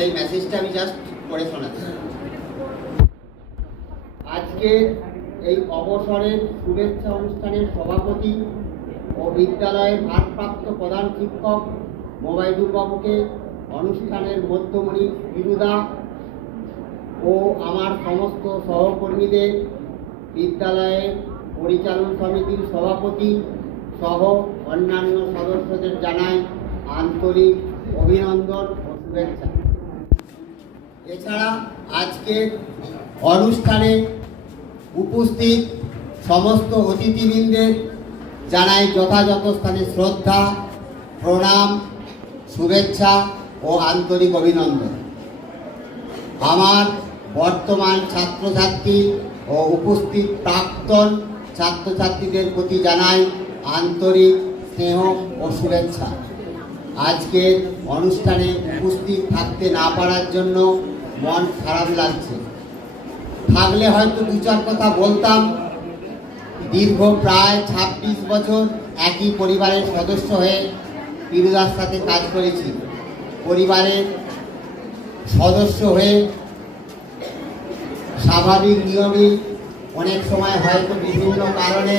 সেই মেসেজটা আমি জাস্ট পড়ে শোনাচ্ছি। আজকে এই অবসরের শুভেচ্ছা অনুষ্ঠানের সভাপতি ও বিদ্যালয়ের ভারপ্রাপ্ত প্রধান শিক্ষক অনুষ্ঠানের মধ্যমণি বিরুদা ও আমার সমস্ত সহকর্মীদের, বিদ্যালয়ের পরিচালন সমিতির সভাপতি সহ অন্যান্য সদস্যদের জানাই আন্তরিক অভিনন্দন ও শুভেচ্ছা। এছাড়া আজকের অনুষ্ঠানে উপস্থিত সমস্ত অতিথিবৃন্দের জানাই যথাযথ স্থানে শ্রদ্ধা, প্রণাম, শুভেচ্ছা ও আন্তরিক অভিনন্দন। আমার বর্তমান ছাত্রছাত্রী ও উপস্থিত প্রাক্তন ছাত্রছাত্রীদের প্রতি জানাই আন্তরিক স্নেহ ও শুভেচ্ছা। আজকের অনুষ্ঠানে উপস্থিত থাকতে না পারার জন্য মন খারাপ লাগছে। থাকলে হয়তো দু চার কথা বলতাম। দীর্ঘ প্রায় ছাব্বিশ বছর একই পরিবারের সদস্য হয়ে পিরুদার সাথে কাজ করেছি। পরিবারের সদস্য হয়ে স্বাভাবিক নিয়মে অনেক সময় হয়তো বিভিন্ন কারণে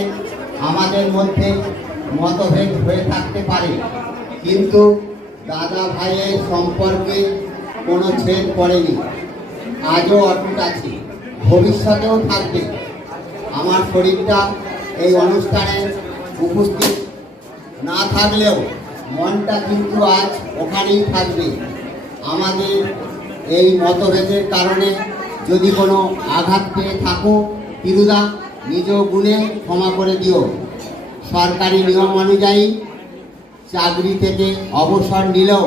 আমাদের মধ্যে মতভেদ হয়ে থাকতে পারে। কিন্তু দাদা ভাইয়ের সম্পর্কে কোনো ছেদ পড়েনি। আজও অটুট আছে। ভবিষ্যতেও থাকবে। আমার শরীরটা এই অনুষ্ঠানে উপস্থিত না থাকলেও মনটা কিন্তু আজ ওখানেই থাকবে। আমাদের এই মতভেদের কারণে যদি কোনো আঘাত পেয়ে থাকো পিরুদা নিজ গুণে ক্ষমা করে দিও। সরকারি নিয়ম অনুযায়ী চাকরি থেকে অবসর নিলেও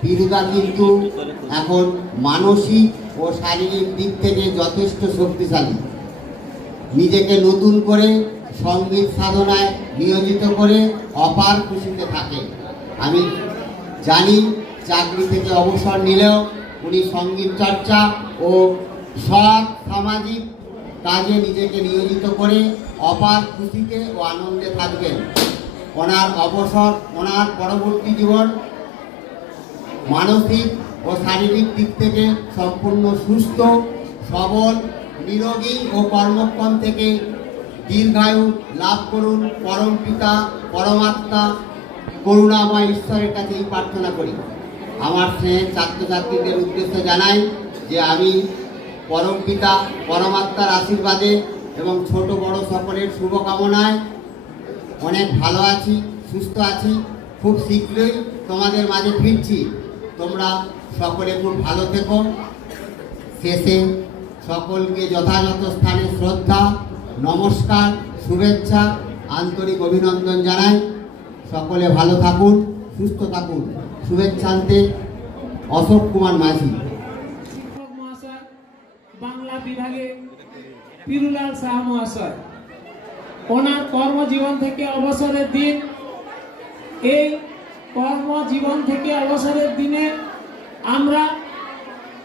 পিরুদা কিন্তু এখন মানসিক ও শারীরিক দিক থেকে যথেষ্ট শক্তিশালী। নিজেকে নতুন করে সংগীত সাধনায় নিয়োজিত করে অপার খুশিতে থাকে। আমি জানি চাকরি থেকে অবসর নিলেও উনি সংগীত চর্চা ও সৎ সামাজিক কাজে নিজেকে নিয়োজিত করে অপার খুশিতে ও আনন্দে থাকবেন। ওনার অবসর, ওনার পরবর্তী জীবন মানসিক ও শারীরিক দিক থেকে সম্পূর্ণ সুস্থ, সবল, নিরোগী ও কর্মক্ষম থেকে দীর্ঘায়ু লাভ করুন পরম পিতা, পরমাত্মা, করুণাময় ঈশ্বরের কাছেই প্রার্থনা করি। আমার স্নেহের ছাত্রছাত্রীদের উদ্দেশ্যে জানাই যে আমি পরম পিতা, পরমাত্মার আশীর্বাদে এবং ছোট বড় সকলের শুভকামনায় অনেক ভালো আছি, সুস্থ আছি। খুব শীঘ্রই তোমাদের মাঝে ফিরছি। তোমরা সকলে খুব ভালো থেকো। শেষে সকলকে যথাযথ স্থানে শ্রদ্ধা, নমস্কার, শুভেচ্ছা, আন্তরিক অভিনন্দন জানাই। সকলে ভালো থাকুন, সুস্থ থাকুন। শুভেচ্ছা আনতে অশোক কুমার মাঝি। বাংলা বিভাগে পিরুলাল শাহ মহাশয়। ওনার কর্মজীবন থেকে অবসরের দিন এই কর্মজীবন থেকে অবসরের দিনে আমরা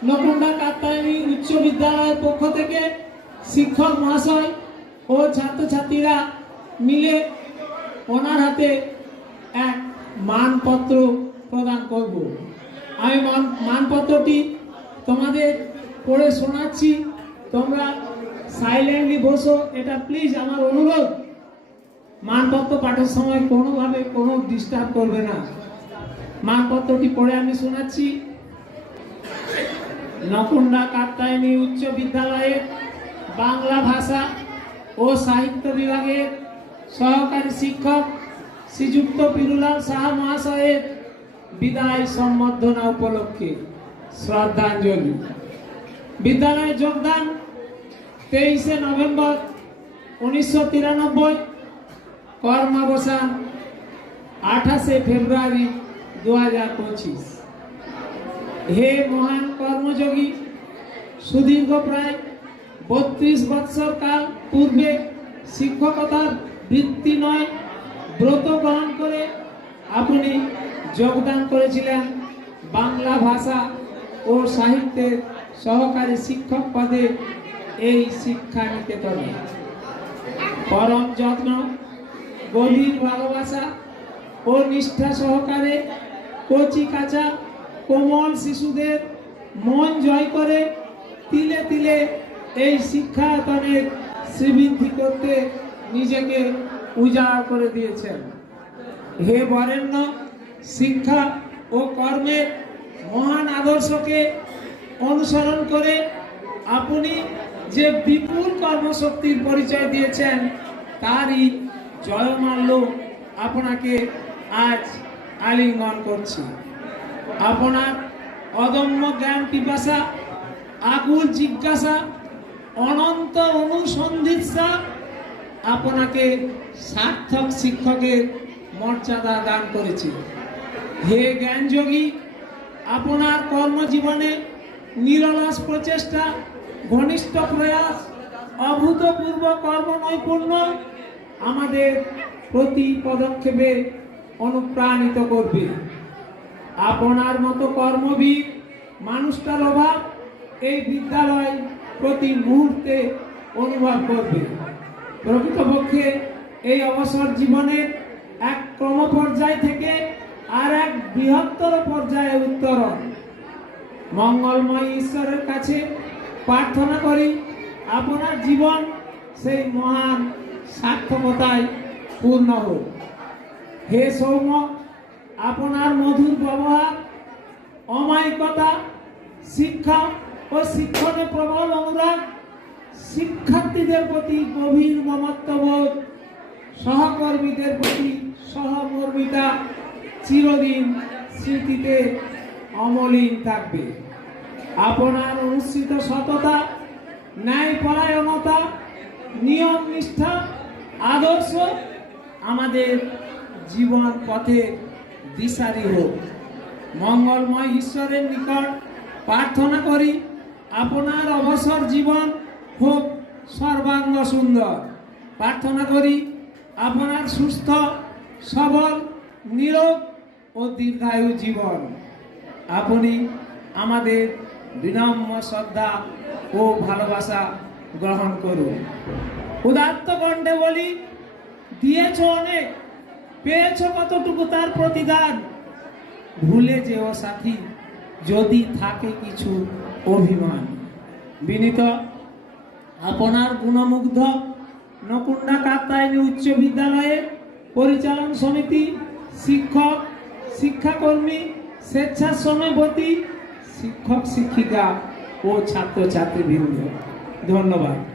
নকুণ্ডা কাত্তায়নী উচ্চ বিদ্যালয়ের পক্ষ থেকে শিক্ষক মহাশয় ও ছাত্রছাত্রীরা মিলে ওনার হাতে এক মানপত্র প্রদান করব। আমি মান, মানপত্রটি তোমাদের পড়ে শোনাচ্ছি। তোমরা সাইলেন্টলি বসো। এটা প্লিজ আমার অনুরোধ। মানপত্র পাঠের সময় কোনোভাবে কোনো ডিস্টার্ব করবে না। মানপত্রটি পড়ে আমি শোনাচ্ছি। নকুণ্ডা কাত্তায়নী উচ্চ বিদ্যালয়ের বাংলা ভাষা ও সাহিত্য বিভাগের সহকারী শিক্ষক শ্রীযুক্ত পিরুলাল শাহ মহাশয়ের বিদায় সম্বর্ধনা উপলক্ষে শ্রদ্ধাঞ্জলি। বিদ্যালয়ে যোগদান তেইশে নভেম্বর উনিশশো তিরানব্বই। কর্মাবসান আঠাশে ফেব্রুয়ারি দু হাজার পঁচিশ। হে মহান কর্মযোগী, সুদীর্ঘ প্রায় বত্রিশ বৎসর কাল পূর্বে শিক্ষকতার বৃত্তি নয়, ব্রত গ্রহণ করে আপনি যোগদান করেছিলেন বাংলা ভাষা ও সাহিত্যের সহকারী শিক্ষক পদে এই শিক্ষা নিকেতনে। পরম যত্ন গভীর ভালোবাসা ও নিষ্ঠা সহকারে কচি কাঁচা কোমল শিশুদের মন জয় করে তিলে তিলে এই শিক্ষায়তনের শ্রীবৃদ্ধি করতে নিজেকে উজাড় করে দিয়েছেন। হে বরেণ্য শিক্ষা ও কর্মের মহান আদর্শকে অনুসরণ করে আপনি যে বিপুল কর্মশক্তির পরিচয় দিয়েছেন, তারই জয়মাল্য আপনাকে আজ আলিঙ্গন করছি। আপনার অদম্য জ্ঞান পিপাসা, আকুল জিজ্ঞাসা, অনন্ত অনুসন্ধিৎসা আপনাকে সার্থক শিক্ষকের মর্যাদা দান করেছে। হে জ্ঞানযোগী, আপনার কর্মজীবনে নিরলস প্রচেষ্টা, ঘনিষ্ঠ প্রয়াস, অভূতপূর্ব কর্ম নৈপুণ্য আমাদের প্রতি পদক্ষেপে অনুপ্রাণিত করবে। আপনার মতো কর্মবীর, মানুষটার অভাব এই বিদ্যালয় প্রতি মুহূর্তে অনুভব করবে। প্রকৃতপক্ষে এই অবসর জীবনের এক ক্রমপর্যায় থেকে আর এক বৃহত্তর পর্যায়ে উত্তরণ। মঙ্গলময় ঈশ্বরের কাছে প্রার্থনা করি, আপনার জীবন সেই মহান সার্থকতায় পূর্ণ হোক। হে সৌম আপনার মধুর ব্যবহার, অমায়িকতা, শিক্ষা ও শিক্ষণে প্রবল অনুরাগ শিক্ষার্থীদের প্রতি গভীর মমত্ববোধ, সহকর্মীদের প্রতি সহমর্মিতা চিরদিন স্মৃতিতে অমলিন থাকবে। আপনার অনুসৃত সততা, ন্যায়পরায়ণতা নিয়ম নিষ্ঠা আদর্শ আমাদের জীবন পথে দিশারি হোক। মঙ্গলময় ঈশ্বরের নিকট প্রার্থনা করি, আপনার অবসর জীবন হোক সর্বাঙ্গ সুন্দর। প্রার্থনা করি, আপনার সুস্থ, সবল, নিরোগ ও দীর্ঘায়ু জীবন। আপনি আমাদের বিনম্র শ্রদ্ধা ও ভালোবাসা গ্রহণ করুন। উদাত্ত কণ্ঠে বলি, দিয়েছ অনেক, পেয়েছ কতটুকু তার প্রতিদান? ভুলে যেও সাথী, যদি থাকে কিছু অভিমান। বিনীত, আপনার গুণমুগ্ধ নকুণ্ডা কাত্তায়নী উচ্চ বিদ্যালয়ের পরিচালন সমিতি, শিক্ষক, শিক্ষাকর্মী স্বেচ্ছাশ্রমী শিক্ষক, শিক্ষিকা ও ছাত্রছাত্রীবৃন্দ। ধন্যবাদ।